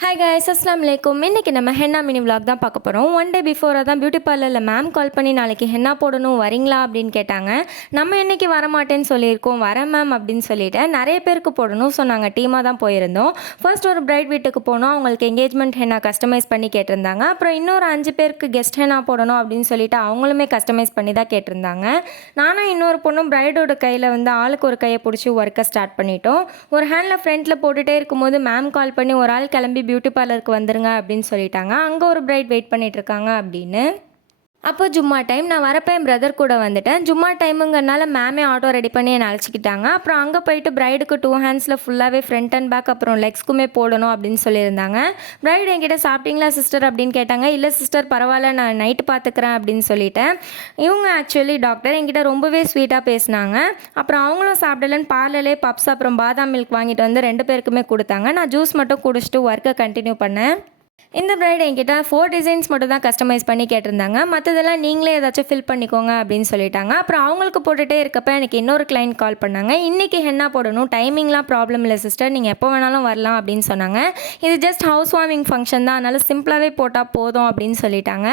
Hi guys, அஸ்ஸலாமு அலைக்கும். இன்றைக்கி நம்ம ஹென்னா மினி விலாக் தான் பார்க்க போகிறோம். ஒன் டே பிஃபோராக தான் பியூட்டி பார்லரில் மேம் கால் பண்ணி நாளைக்கு ஹென்னா போடணும் வரீங்களா அப்படின்னு கேட்டாங்க. நம்ம இன்றைக்கி வரமாட்டேன்னு சொல்லியிருக்கோம். வரேன் மேம் அப்படின்னு சொல்லிவிட்டேன். நிறைய பேருக்கு போடணும். ஸோ நாங்கள் டீமாக தான் போயிருந்தோம். ஃபர்ஸ்ட் ஒரு பிரைட் வீட்டுக்கு போனோம். அவங்களுக்கு எங்கேஜ்மெண்ட் ஹென்னா கஸ்டமைஸ் பண்ணி கேட்டிருந்தாங்க. அப்புறம் இன்னொரு 5 பேருக்கு கெஸ்ட் ஹென்னா போடணும் அப்படின்னு சொல்லிட்டு அவங்களுமே கஸ்டமைஸ் பண்ணி தான் கேட்டிருந்தாங்க. நானும் இன்னொரு பொண்ணும் பிரைடோட கையில் வந்து ஆளுக்கு ஒரு கையை பிடிச்சி ஒர்க்கை ஸ்டார்ட் பண்ணிட்டோம். ஒரு ஹேண்டில் ஃப்ரண்ட்டில் போட்டுகிட்டே இருக்கும்போது மேம் கால் பண்ணி ஒரு ஆள் கிளம்பி பியூட்டி பார்லருக்கு வந்துருங்க அப்படின்னு சொல்லிட்டாங்க. அங்கே ஒரு பிரைட் வெயிட் பண்ணிட்டு இருக்காங்க அப்படின்னு. அப்போ ஜும்மா டைம் நான் வரப்போ என் பிரதர் கூட வந்துட்டேன். ஜும்மா டைமுங்கிறனால மேமே ஆட்டோ ரெடி பண்ணி என்னை அழைச்சிக்கிட்டாங்க. அப்புறம் அங்கே போயிட்டு பிரைடுக்கு 2 ஹேண்ட்ஸில் ஃபுல்லாகவே ஃப்ரண்ட் அண்ட் பேக் அப்புறம் லெக்ஸ்க்குமே போடணும் அப்படின்னு சொல்லியிருந்தாங்க. பிரைடு என்கிட்ட சாப்பிட்டீங்களா சிஸ்டர் அப்படின்னு கேட்டாங்க. இல்லை சிஸ்டர் பரவாயில்ல, நான் நைட்டு பார்த்துக்கிறேன் அப்படின்னு சொல்லிட்டேன். இவங்க ஆக்சுவலி டாக்டர் என்கிட்ட ரொம்பவே ஸ்வீட்டாக பேசினாங்க. அப்புறம் அவங்களும் சாப்பிடலன்னு பார்லர்லே பப்ஸ் அப்புறம் பாதாம் மில்க் வாங்கிட்டு வந்து 2 பேருக்குமே கொடுத்தாங்க. நான் ஜூஸ் மட்டும் குடிச்சிட்டு ஒர்க்கை கண்டினியூ பண்ணேன். இந்த பிரைட் என்கிட்ட 4 டிசைன்ஸ் மட்டும் தான் கஸ்டமைஸ் பண்ணி கேட்டிருந்தாங்க. மற்றதெல்லாம் நீங்களே ஏதாச்சும் ஃபில் பண்ணிக்கோங்க அப்படின்னு சொல்லிட்டாங்க. அப்புறம் அவங்களுக்கு போட்டுகிட்டே இருக்கப்போ எனக்கு இன்னொரு கிளைண்ட் கால் பண்ணாங்க. இன்றைக்கி ஹென்னா போடணும், டைமிங்லாம் ப்ராப்ளம் இல்லை சிஸ்டர், நீங்கள் எப்போ வேணாலும் வரலாம் அப்படின்னு சொன்னாங்க. இது ஜஸ்ட் ஹவுஸ் வார்மிங் ஃபங்க்ஷன் தான், அதனால் சிம்பிளாகவே போட்டால் போதும் அப்படின்னு சொல்லிட்டாங்க.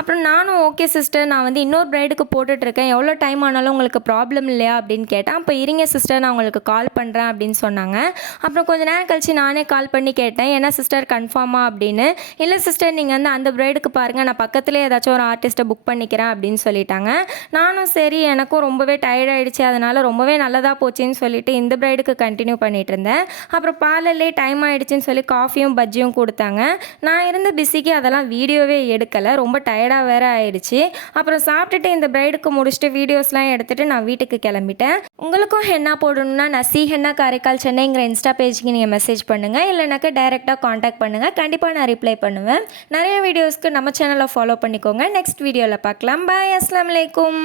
அப்புறம் நானும் ஓகே சிஸ்டர், நான் வந்து இன்னொரு பிரைடுக்கு போட்டுட்ருக்கேன், எவ்வளோ டைம் ஆனாலும் உங்களுக்கு ப்ராப்ளம் இல்லையா அப்படின்னு கேட்டேன். அப்போ இருங்க சிஸ்டர், நான் உங்களுக்கு கால் பண்ணுறேன் அப்படின்னு சொன்னாங்க. அப்புறம் கொஞ்சம் நேரம் கழிச்சு நானே கால் பண்ணி கேட்டேன், என்ன சிஸ்டர் கன்ஃபார்மா அப்படின்னு. இல்லை சிஸ்டர், நீங்கள் வந்து அந்த பிரைடுக்கு பாருங்கள், நான் பக்கத்துலேயே ஏதாச்சும் ஒரு ஆர்டிஸ்ட்டை புக் பண்ணிக்கிறேன் அப்படின்னு சொல்லிட்டாங்க. நானும் சரி, எனக்கும் ரொம்பவே டயர்டாயிடுச்சு, அதனால் ரொம்பவே நல்லதாக போச்சுன்னு சொல்லிட்டு இந்த பிரைடுக்கு கண்டினியூ பண்ணிகிட்டு இருந்தேன். அப்புறம் பார்லர்லேயே டைம் ஆகிடுச்சின்னு சொல்லி காஃபியும் பஜ்ஜியும் கொடுத்தாங்க. நான் இருந்த பிஸிக்கு அதெல்லாம் வீடியோவே எடுக்கலை, ரொம்ப டயர்டாக வேறு ஆகிடுச்சு. அப்புறம் சாப்பிட்டுட்டு இந்த பிரைடுக்கு முடிச்சுட்டு வீடியோஸ்லாம் எடுத்துகிட்டு நான் வீட்டுக்கு கிளம்பிட்டேன். உங்களுக்கும் ஹென்னா போடணுன்னா நான் ஹென்னா காரைக்கால் சென்னைங்கிற இன்ஸ்டா பேஜுக்கு நீங்கள் மெசேஜ் பண்ணுங்கள், இல்லைனாக்கா டைரெக்டாக காண்டாக்ட் பண்ணுங்கள். கண்டிப்பாக நான் ரிப்ளை பண்ணுவேன். நிறைய வீடியோஸ்க்கு நம்ம சேனலை ஃபாலோ பண்ணிக்கோங்க. நெக்ஸ்ட் வீடியோவில் பார்க்கலாம். பாய், அஸ்ஸலாமு அலைக்கும்.